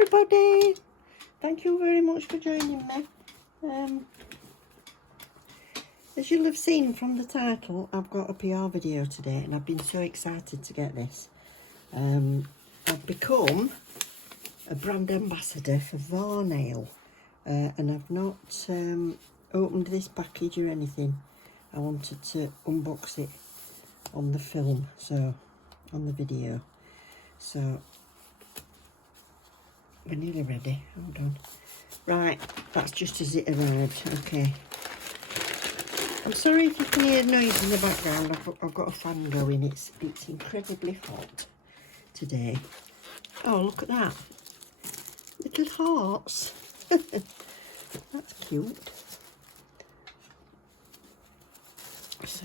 everybody. Thank you very much for joining me. As you'll have seen from the title, I've got a PR video today and I've been so excited to get this. I've become a brand ambassador for Varnail and I've not opened this package or anything. I wanted to unbox it on the film, so on the video. So we're nearly ready. Hold on. Right, that's just as it arrived. Okay. I'm sorry if you can hear noise in the background. I've got a fan going. It's incredibly hot today. Oh, look at that. Little hearts. That's cute. So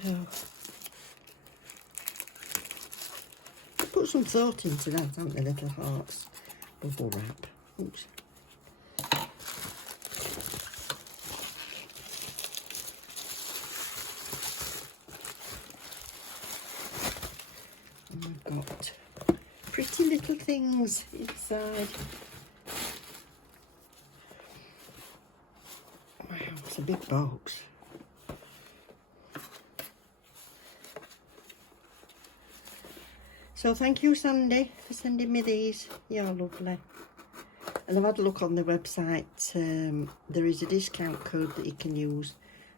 I put some thought into that, haven't they? Little hearts. Bubble wrap. Oops. And we've got pretty little things inside. Wow, it's a big box. So thank you, Sandy, for sending me these. You're lovely. And I've had a look on the website. There is a discount code that you can use,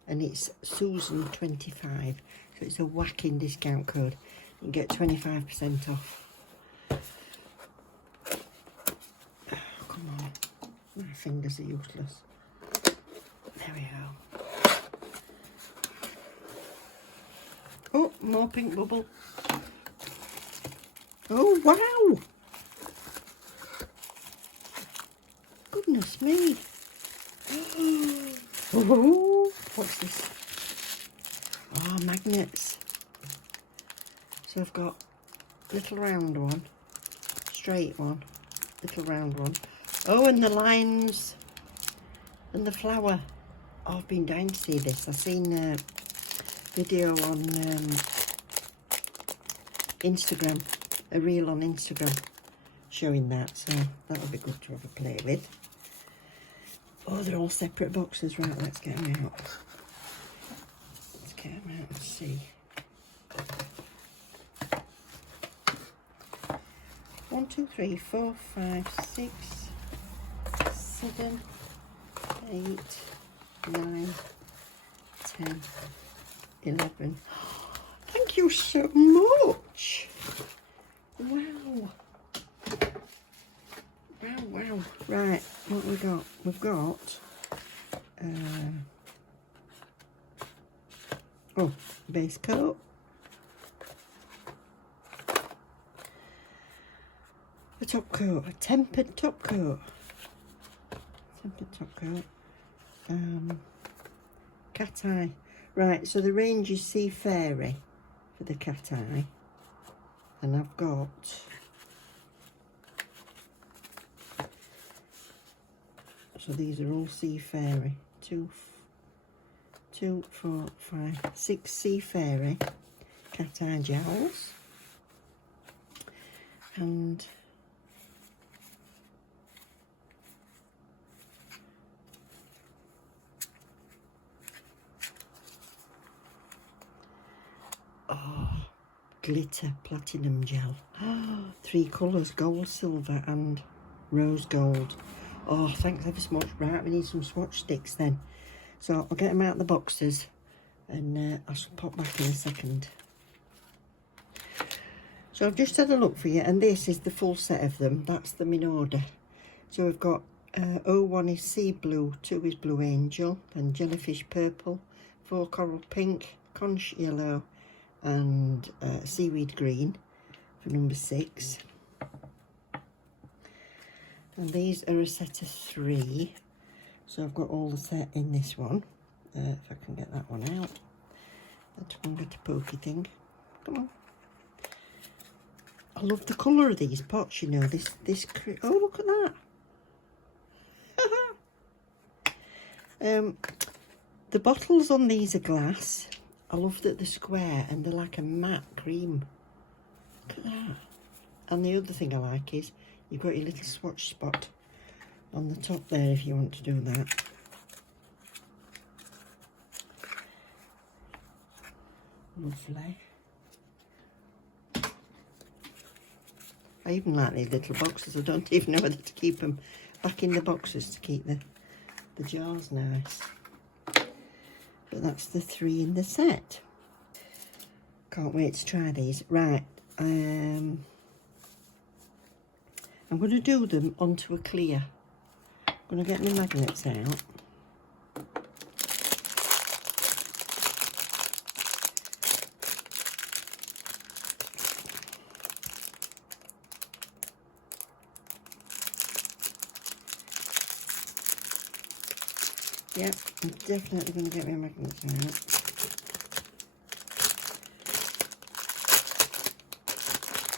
and it's Susan25. So it's a whacking discount code. You can get 25% off. Oh, come on. My fingers are useless. There we go. Oh, more pink bubble. Oh, wow! Goodness me. Oh, what's this? Oh, magnets. So I've got little round one, straight one, little round one. Oh, and the lines and the flower. Oh, I've been dying to see this. I've seen a video on Instagram. A reel on Instagram showing that, so that would be good to have a play with. Oh, they're all separate boxes. Right, let's get them out. Let's get them out and see. 1, 2, 3, 4, 5, 6, 7, 8, 9, 10, 11. Thank you so much. Wow. Wow. Right, what we got? We've got oh, base coat, a top coat, a tempered top coat, cat eye. Right, so the range is Sea Fairy for the cat eye. And I've got so these are all Sea Fairy. 2, 4, 5, 6 Sea Fairy cat eye gels. And oh, glitter platinum gel. 3 colours, gold, silver and rose gold. Oh, thanks ever so much. Right, we need some swatch sticks then. So I'll get them out of the boxes and I shall pop back in a second. So I've just had a look for you, and this is the full set of them. That's them in order. So we've got 01 is sea blue, 2 is blue angel, then jellyfish purple, 4 coral pink, conch yellow and seaweed green for number 6. And these are a set of 3. So I've got all the set in this one. If I can get that one out. That one got a pokey thing. Come on. I love the colour of these pots, you know. Oh, look at that. The bottles on these are glass. I love that they're square and they're like a matte cream. Look at that. And the other thing I like is you've got your little swatch spot on the top there if you want to do that. Lovely. I even like these little boxes. I don't even know whether to keep them back in the boxes to keep the jars nice. But that's the 3 in the set. Can't wait to try these. Right, I'm going to do them onto a clear. I'm going to get my magnets out. Yep, I'm definitely going to get my magnets out.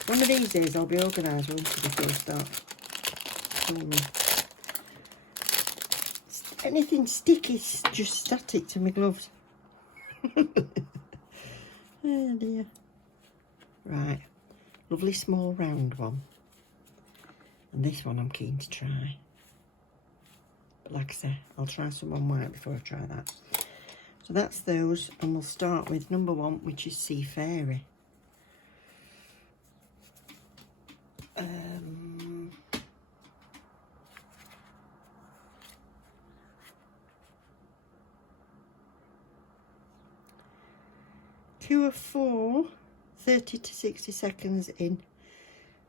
One of these days I'll be organised once before I start filming. Anything sticky is just static to my gloves. Oh dear. Right, lovely small round one. And this one I'm keen to try. Like I say, I'll try some on white before I try that. So that's those, and we'll start with number 1, which is Sea Fairy. Two of 4, 30 to 60 seconds in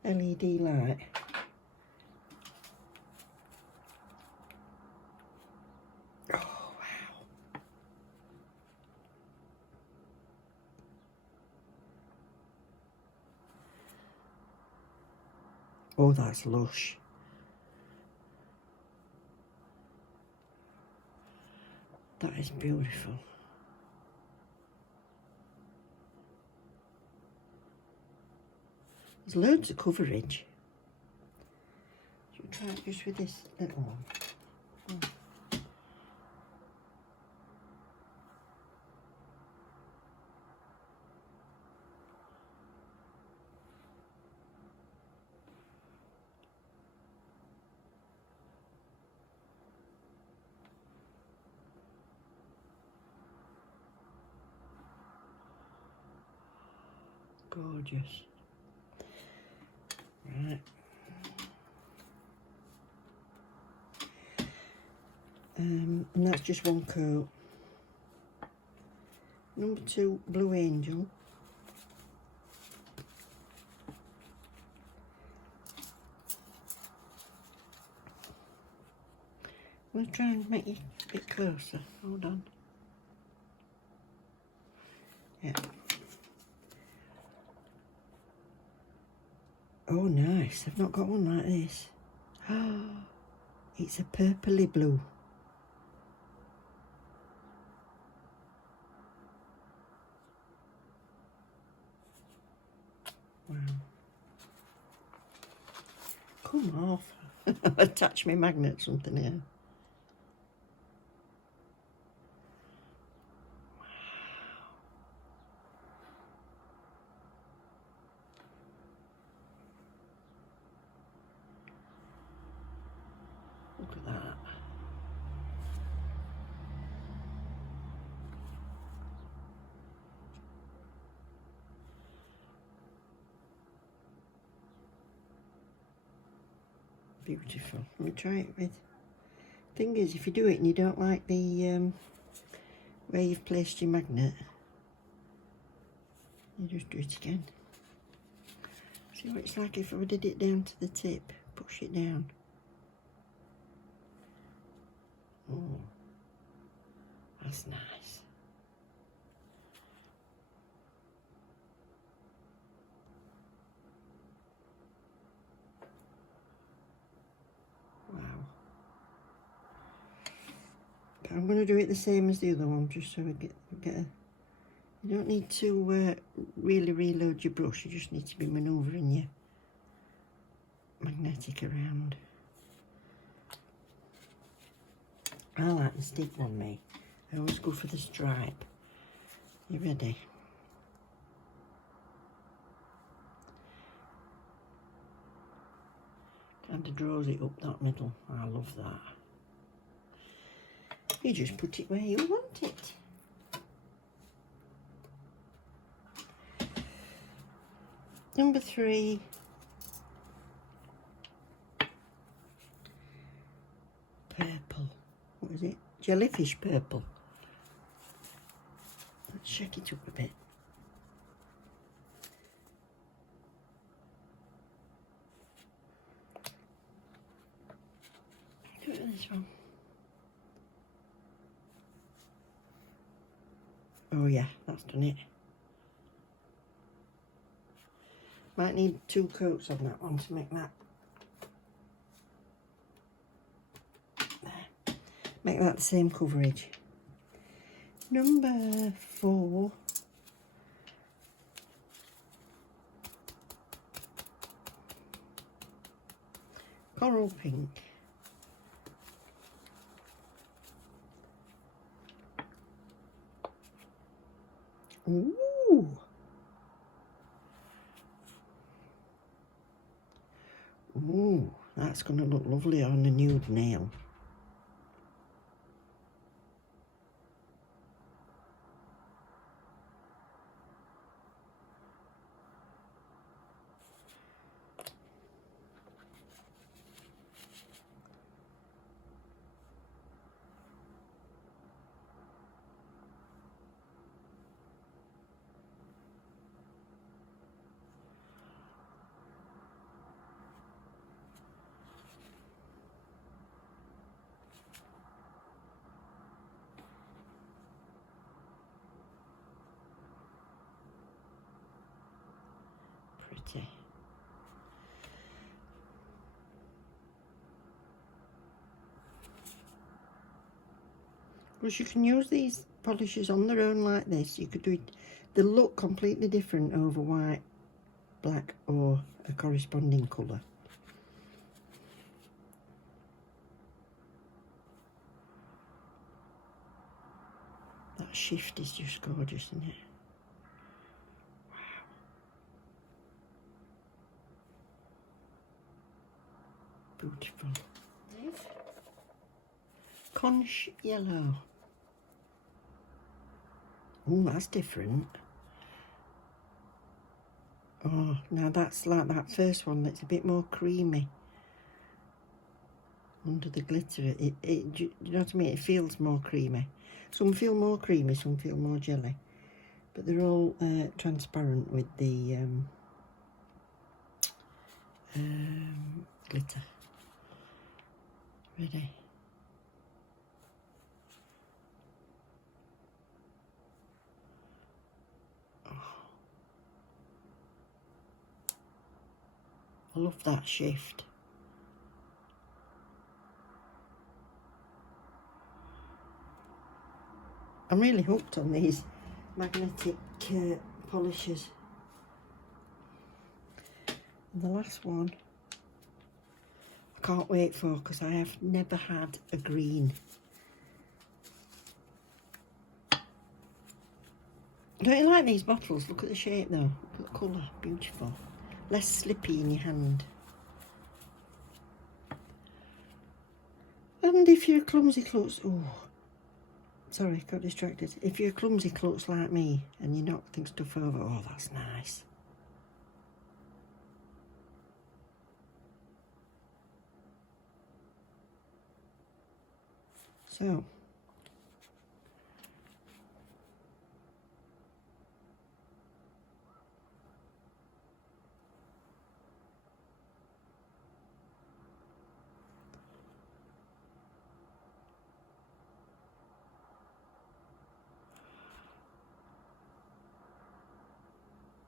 LED light. Oh, that's lush. That is beautiful. There's loads of coverage. Should we try it just with this little one? Oh. Gorgeous. Right. And that's just one coat. Number 2, Blue Angel. I'm going to try and make it a bit closer. Hold on. Yeah. Oh, nice. I've not got one like this. Oh, it's a purpley blue. Wow. Come off. Attach my magnet or something here. Look at that. Beautiful. Let me try it with. Thing is, if you do it and you don't like the where you've placed your magnet, you just do it again. See what it's like if I did it down to the tip, push it down. Oh, that's nice. Wow. But I'm going to do it the same as the other one, just so we get a. You don't need to really reload your brush. You just need to be manoeuvring your magnetic around. I like the stick one, me. I always go for the stripe. You ready? and it draws it up that middle. I love that. You just put it where you want it. Number 3. Purple. What is it? Jellyfish purple. Let's shake it up a bit. Look at this one. Oh yeah, that's done it. Might need 2 coats on that one to make that. There. Make that the same coverage. Number 4. Coral pink. Ooh. Ooh, that's going to look lovely on a nude nail. Pretty. Plus you can use these polishes on their own like this. You could do it, they look completely different over white, black or a corresponding colour. That shift is just gorgeous, isn't it? Wow. Beautiful. Conch yellow. Oh, that's different. Oh, now that's like that first one that's a bit more creamy. Under the glitter, do you know what I mean? It feels more creamy. Some feel more creamy, some feel more jelly. But they're all transparent with the glitter. Ready? I love that shift. I'm really hooked on these magnetic polishes. And the last one I can't wait for, because I have never had a green. Don't you like these bottles? Look at the shape though. Look at the colour, beautiful. Less slippy in your hand. And if you're a clumsy klutz, oh, sorry, got distracted. If you're a clumsy klutz like me and you knock things stuff over, oh, that's nice. So,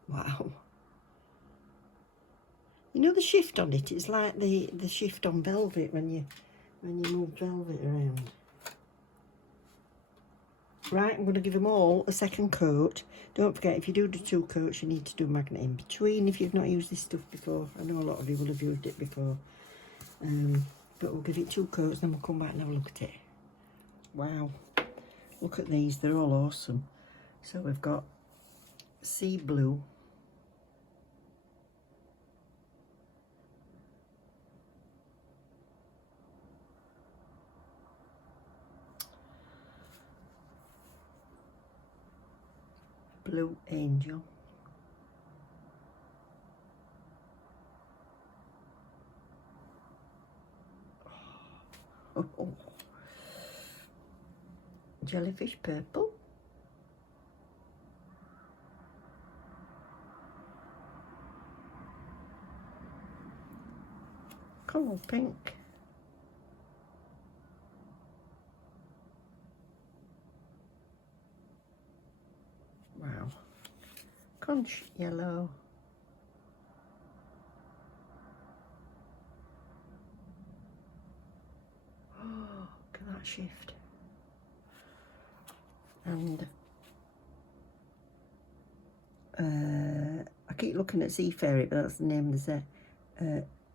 wow. You know the shift on it? It's like the shift on velvet when you move velvet around. Right, I'm going to give them all a second coat. Don't forget, if you do the 2 coats, you need to do magnet in between if you've not used this stuff before. I know a lot of you will have used it before. But we'll give it 2 coats, then we'll come back and have a look at it. Wow. Look at these, they're all awesome. So we've got sea blue. Blue Angel. Oh. Jellyfish Purple. Coral Pink. Wow. Conch Yellow. Oh, look at that shift. And I keep looking at Seafair, but that's the name of the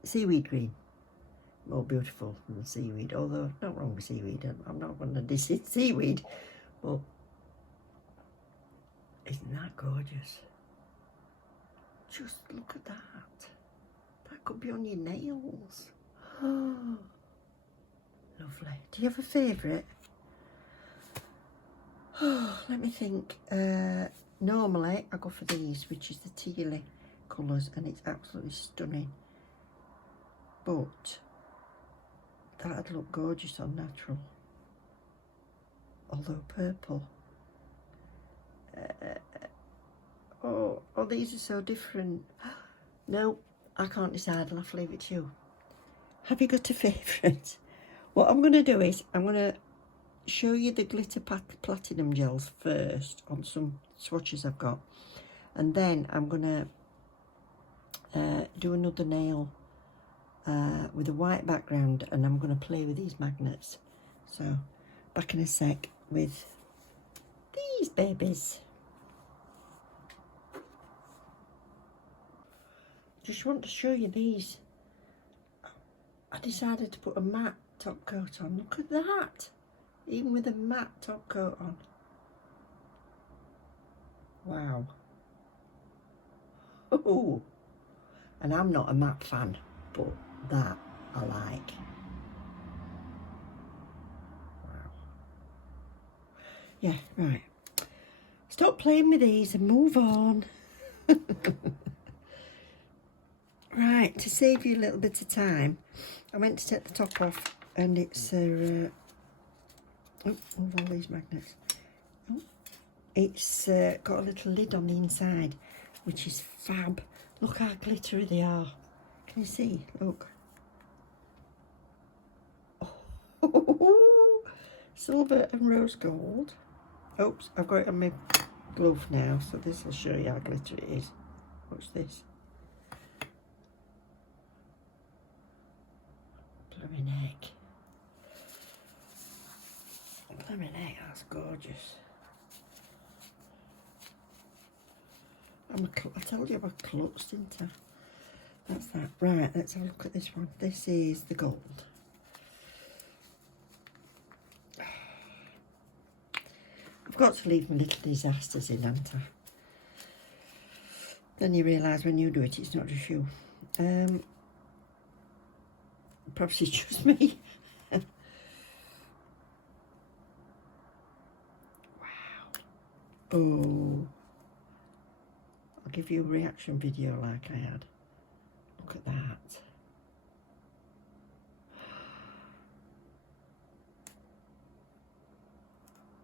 seaweed green. More beautiful than seaweed, although not wrong with seaweed. I'm not going to diss it, seaweed, but isn't that gorgeous? Just look at that. That could be on your nails. Oh, lovely. Do you have a favourite? Oh, let me think. Normally I go for these, which is the tealy colours, and it's absolutely stunning. But that'd look gorgeous on natural. Although purple. Oh, these are so different. No, I can't decide. I'll have to leave it to you. Have you got a favourite? What I'm going to do is I'm going to show you the glitter platinum gels first on some swatches I've got, and then I'm going to do another nail with a white background, and I'm going to play with these magnets. So back in a sec with these babies. Just want to show you these. I decided to put a matte top coat on. Look at that, even with a matte top coat on. Wow. Oh, and I'm not a matte fan, but that I like. Wow. Yeah, right. Stop playing with these and move on. Right, to save you a little bit of time, I went to take the top off, and it's oh, all these magnets. Oh, it's got a little lid on the inside, which is fab. Look how glittery they are. Can you see? Look. Oh, silver and rose gold. Oops, I've got it on my glove now, so this will show you how glittery it is. Watch this. Blimey neck. Blimey neck, that's gorgeous. I told you about clutch, didn't I? That's that. Right, let's have a look at this one. This is the gold. I've got to leave my little disasters in, haven't I? Then you realise when you do it, it's not just you. Perhaps it's just me. Wow. Oh. I'll give you a reaction video like I had. Look at that.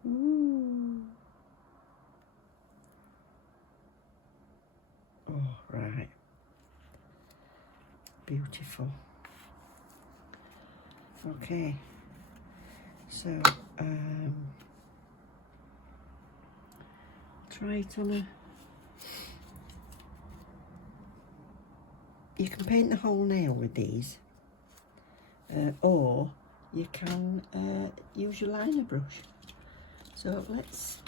Ooh. Oh, right. Beautiful. Okay. So, try it on a... You can paint the whole nail with these, or you can use your liner brush. So let's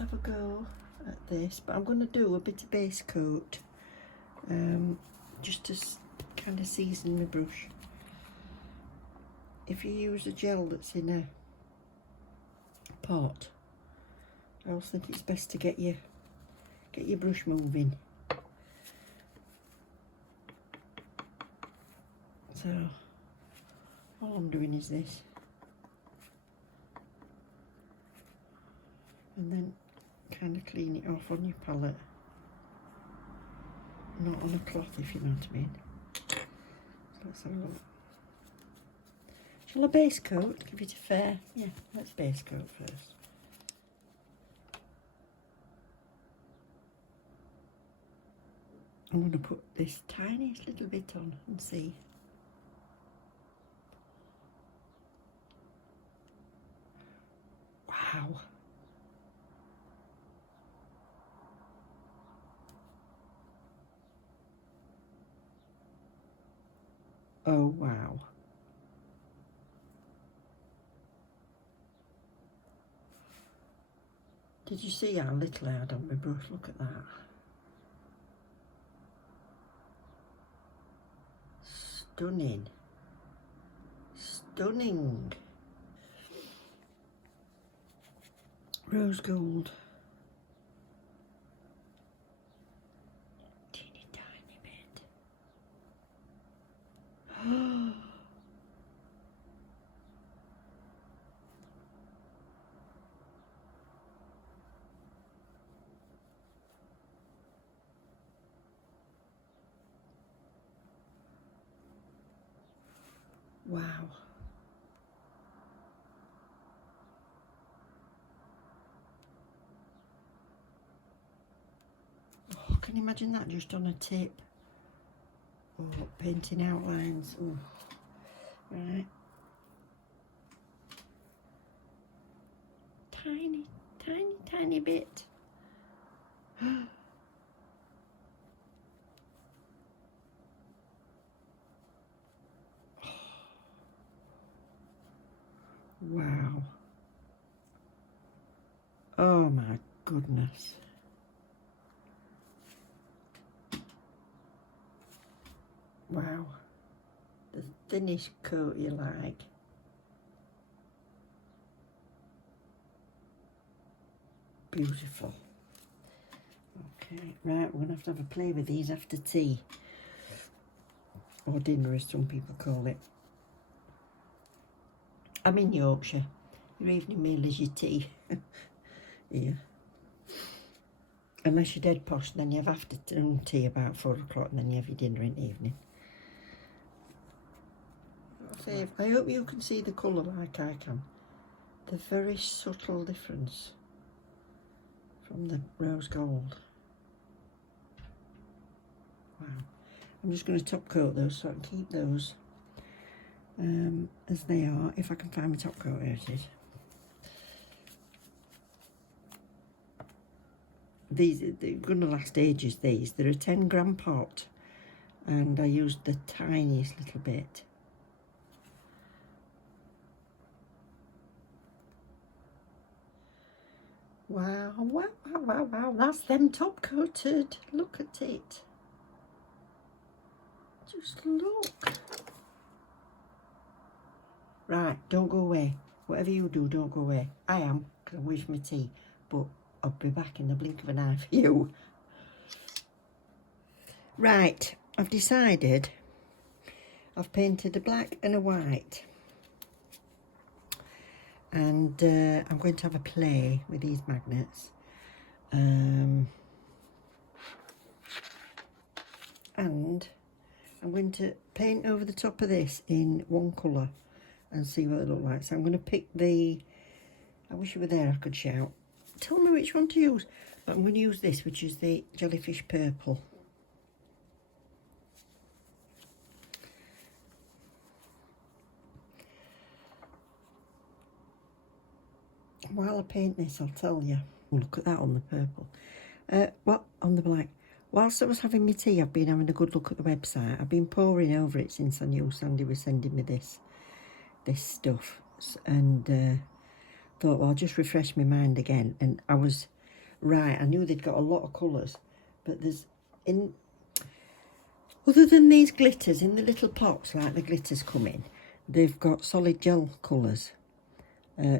have a go at this, but I'm going to do a bit of base coat just to kind of season my brush. If you use a gel that's in a pot, I also think it's best to get your brush moving. So all I'm doing is this. then kind of clean it off on your palette. Not on a cloth, if you know what I mean. So let's have a look. Shall I base coat? Give it a fair. Yeah, let's base coat first. I'm going to put this tiniest little bit on and see. Wow. Oh, wow. Did you see how little I had on my brush? Look at that. Stunning. Stunning. Rose gold. Teeny tiny bit. Wow. Oh, can you imagine that just on a tip? Or painting outlines. Oh. Right. Tiny, tiny, tiny bit. Wow. Oh my goodness. Wow. The thinnest coat you like. Beautiful. Okay, right, we're going to have a play with these after tea. Or dinner, as some people call it. I'm in Yorkshire. Your evening meal is your tea. Yeah. Unless you're dead posh, then you have afternoon tea about 4 o'clock and then you have your dinner in the evening. I hope you can see the colour like I can. The very subtle difference from the rose gold. Wow. I'm just going to top coat those so I can keep those as they are, if I can find my top coat. Here it is. These they're going to last ages. They're a 10-gram pot, and I used the tiniest little bit. Wow, wow, wow, wow, wow, that's them top coated. Look at it. Just look. Right, don't go away. Whatever you do, don't go away. I am, because I'm waiting for my tea, but I'll be back in the blink of an eye for you. Right, I've decided I've painted a black and a white. And I'm going to have a play with these magnets. And I'm going to paint over the top of this in one colour and see what it looks like. So I'm going to pick the, I wish you were there, I could shout. Tell me which one to use. But I'm going to use this, which is the Jellyfish Purple. While I paint this, I'll tell you. Oh, look at that on the purple. What on the black? Whilst I was having my tea, I've been having a good look at the website. I've been poring over it since I knew Sandy was sending me this stuff, and thought, well, I'll just refresh my mind again. And I was right. I knew they'd got a lot of colours, but there's other than these glitters in the little pots, like the glitters come in, they've got solid gel colours.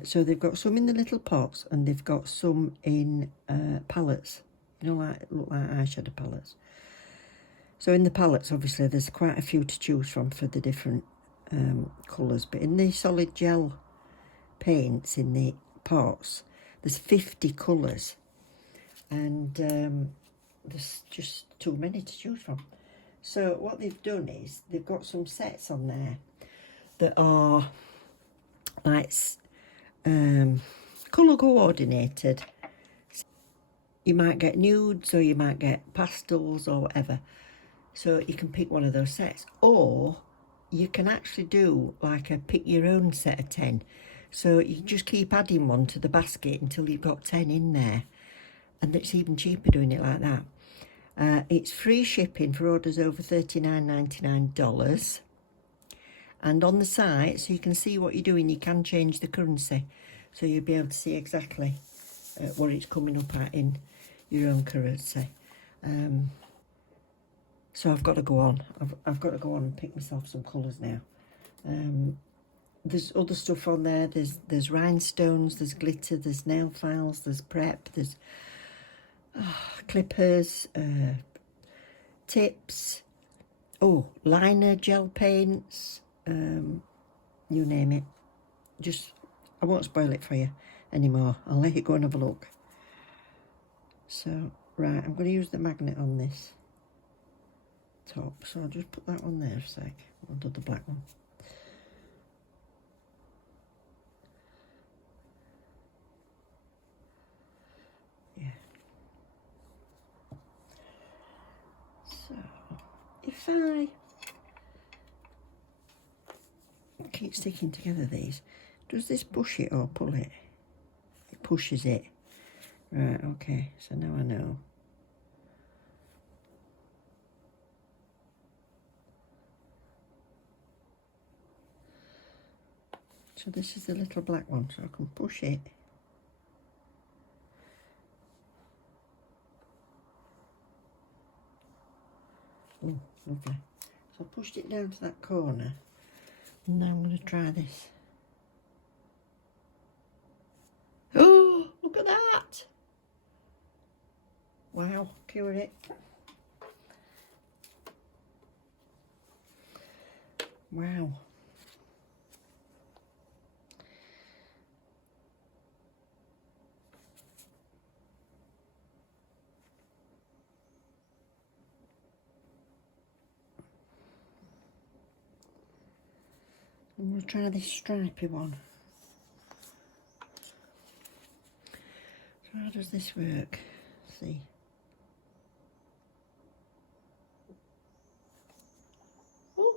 So they've got some in the little pots and they've got some in palettes, you know, look like eyeshadow palettes. So in the palettes, obviously, there's quite a few to choose from for the different colours. But in the solid gel paints in the pots, There's 50 colours, and there's just too many to choose from. So what they've done is they've got some sets on there that are like colour coordinated. You might get nudes or you might get pastels or whatever. So you can pick one of those sets, or you can actually do like a pick your own set of 10. So you just keep adding one to the basket until you've got 10 in there. And it's even cheaper doing it like that. It's free shipping for orders over $39.99. And on the site, so you can see what you're doing, you can change the currency. So you'll be able to see exactly what it's coming up at in your own currency. So I've got to go on. I've got to go on and pick myself some colours now. There's other stuff on there. There's rhinestones, there's glitter, there's nail files, there's prep, there's clippers, tips, liner gel paints, you name it. I won't spoil it for you anymore. I'll let you go and have a look. So, right, I'm going to use the magnet on this top. So I'll just put that one there a sec. I'll do the black one. Yeah. So, if I keep sticking together these, does this push it or pull it? It pushes it. Right, okay, so now I know. So this is the little black one, so I can push it. Oh, lovely. So I pushed it down to that corner, and now I'm going to try this. Oh, look at that! Wow, cure it. Wow. I'm going to try this stripy one. So how does this work? Let's see. Ooh.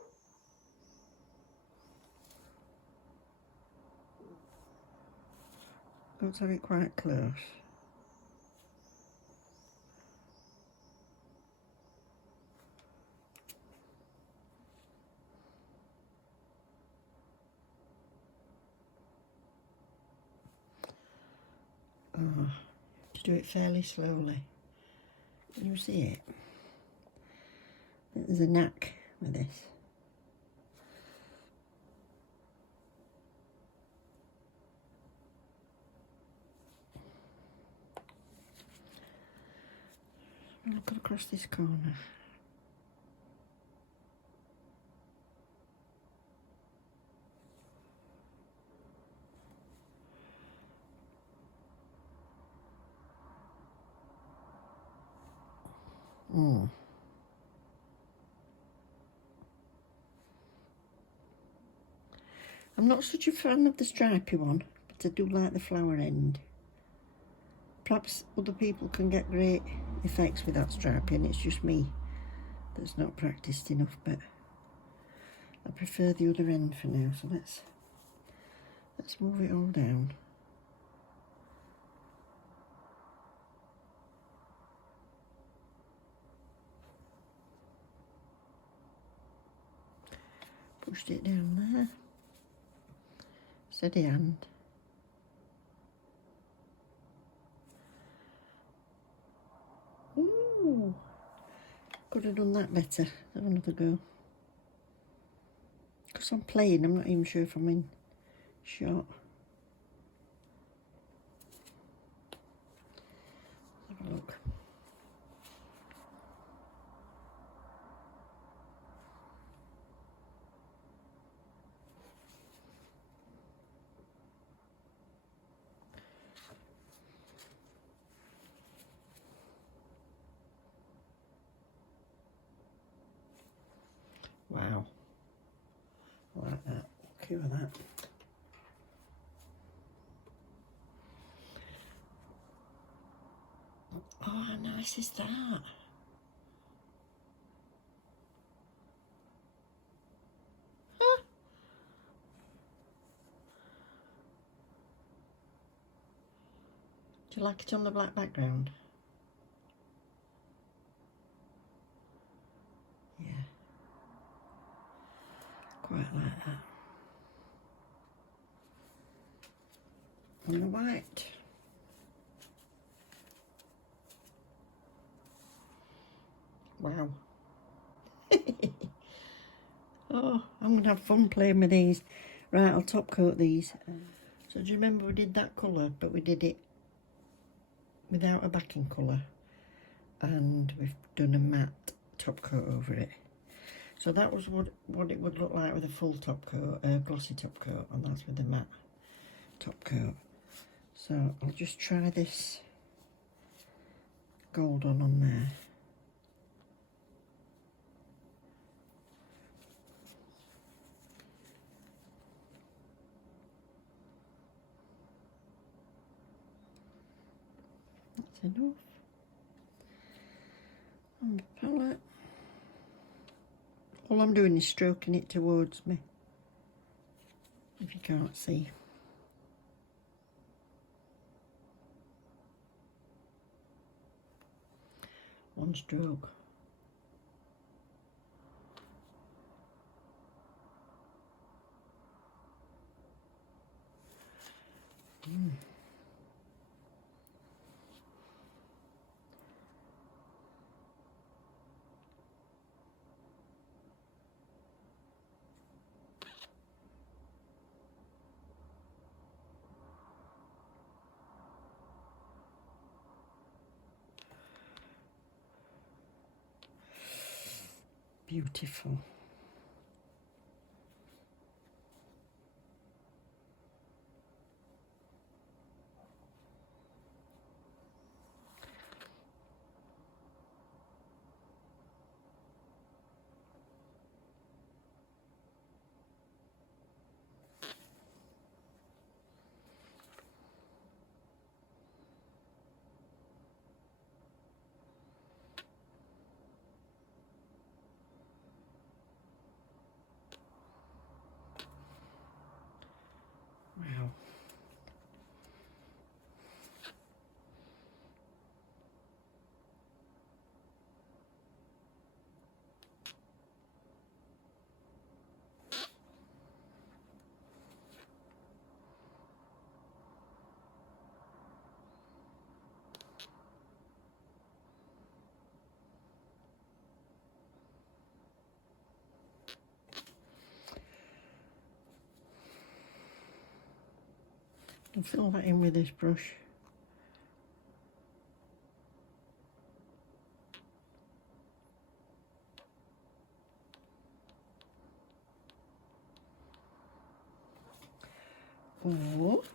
Got to have it quite close. Oh, to do it fairly slowly. Can you see it? There's a knack with this. Look across this corner. I'm not such a fan of the stripy one, but I do like the flower end. Perhaps other people can get great effects with that stripy, and it's just me that's not practiced enough, but I prefer the other end for now. So let's move it all down. Pushed it down there. Steady hand. Ooh, could have done that better. Have another go. Because I'm playing, I'm not even sure if I'm in shot. Have a look. happy with that. Oh, how nice is that? Huh? Do you like it on the black background? Yeah. Quite like that. On the white. Wow. Oh, I'm going to have fun playing with these. Right, I'll top coat these. So do you remember we did that colour, but we did it without a backing colour. And we've done a matte top coat over it. So that was what it would look like with a full top coat, glossy top coat, and that's with the matte top coat. So I'll just try this gold on there. That's enough. On the palette. All I'm doing is stroking it towards me, if you can't see. One stroke. Beautiful. Wow. And fill that in with this brush. Or look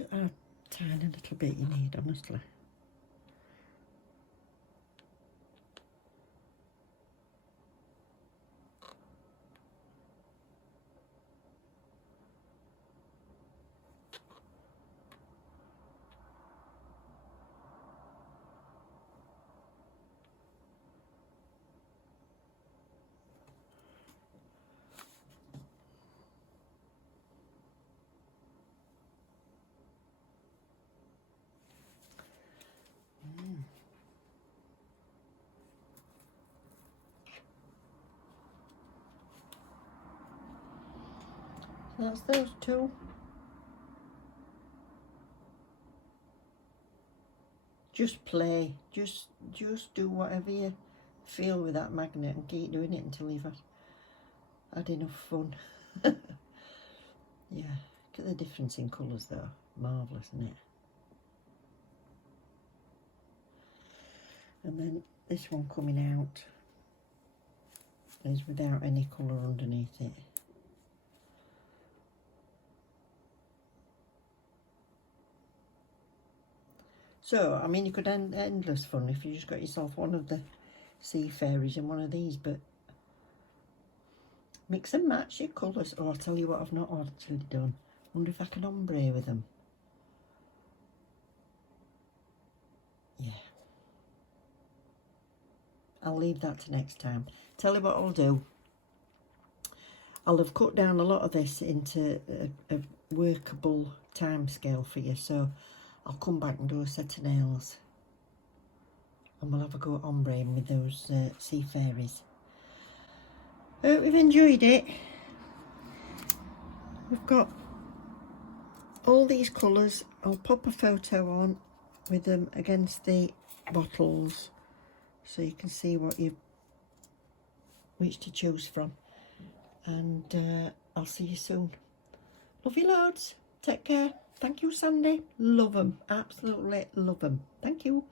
at that tiny little bit you need, honestly. So that's those two. Just play. Just do whatever you feel with that magnet and keep doing it until you've had enough fun. Yeah, look at the difference in colours though. Marvellous, isn't it? And then this one coming out is without any colour underneath it. So, I mean, you could end endless fun if you just got yourself one of the sea fairies and one of these, but mix and match your colours. Oh, I'll tell you what I've not actually done. Wonder if I can ombre with them. Yeah. I'll leave that to next time. Tell you what I'll do. I'll have cut down a lot of this into a workable time scale for you, so I'll come back and do a set of nails and we'll have a go at ombreing with those sea fairies. Hope you've enjoyed it. We've got all these colours. I'll pop a photo on with them against the bottles so you can see which to choose from. And I'll see you soon. Love you loads. Take care. Thank you, Sandy. Love them. Absolutely love them. Thank you.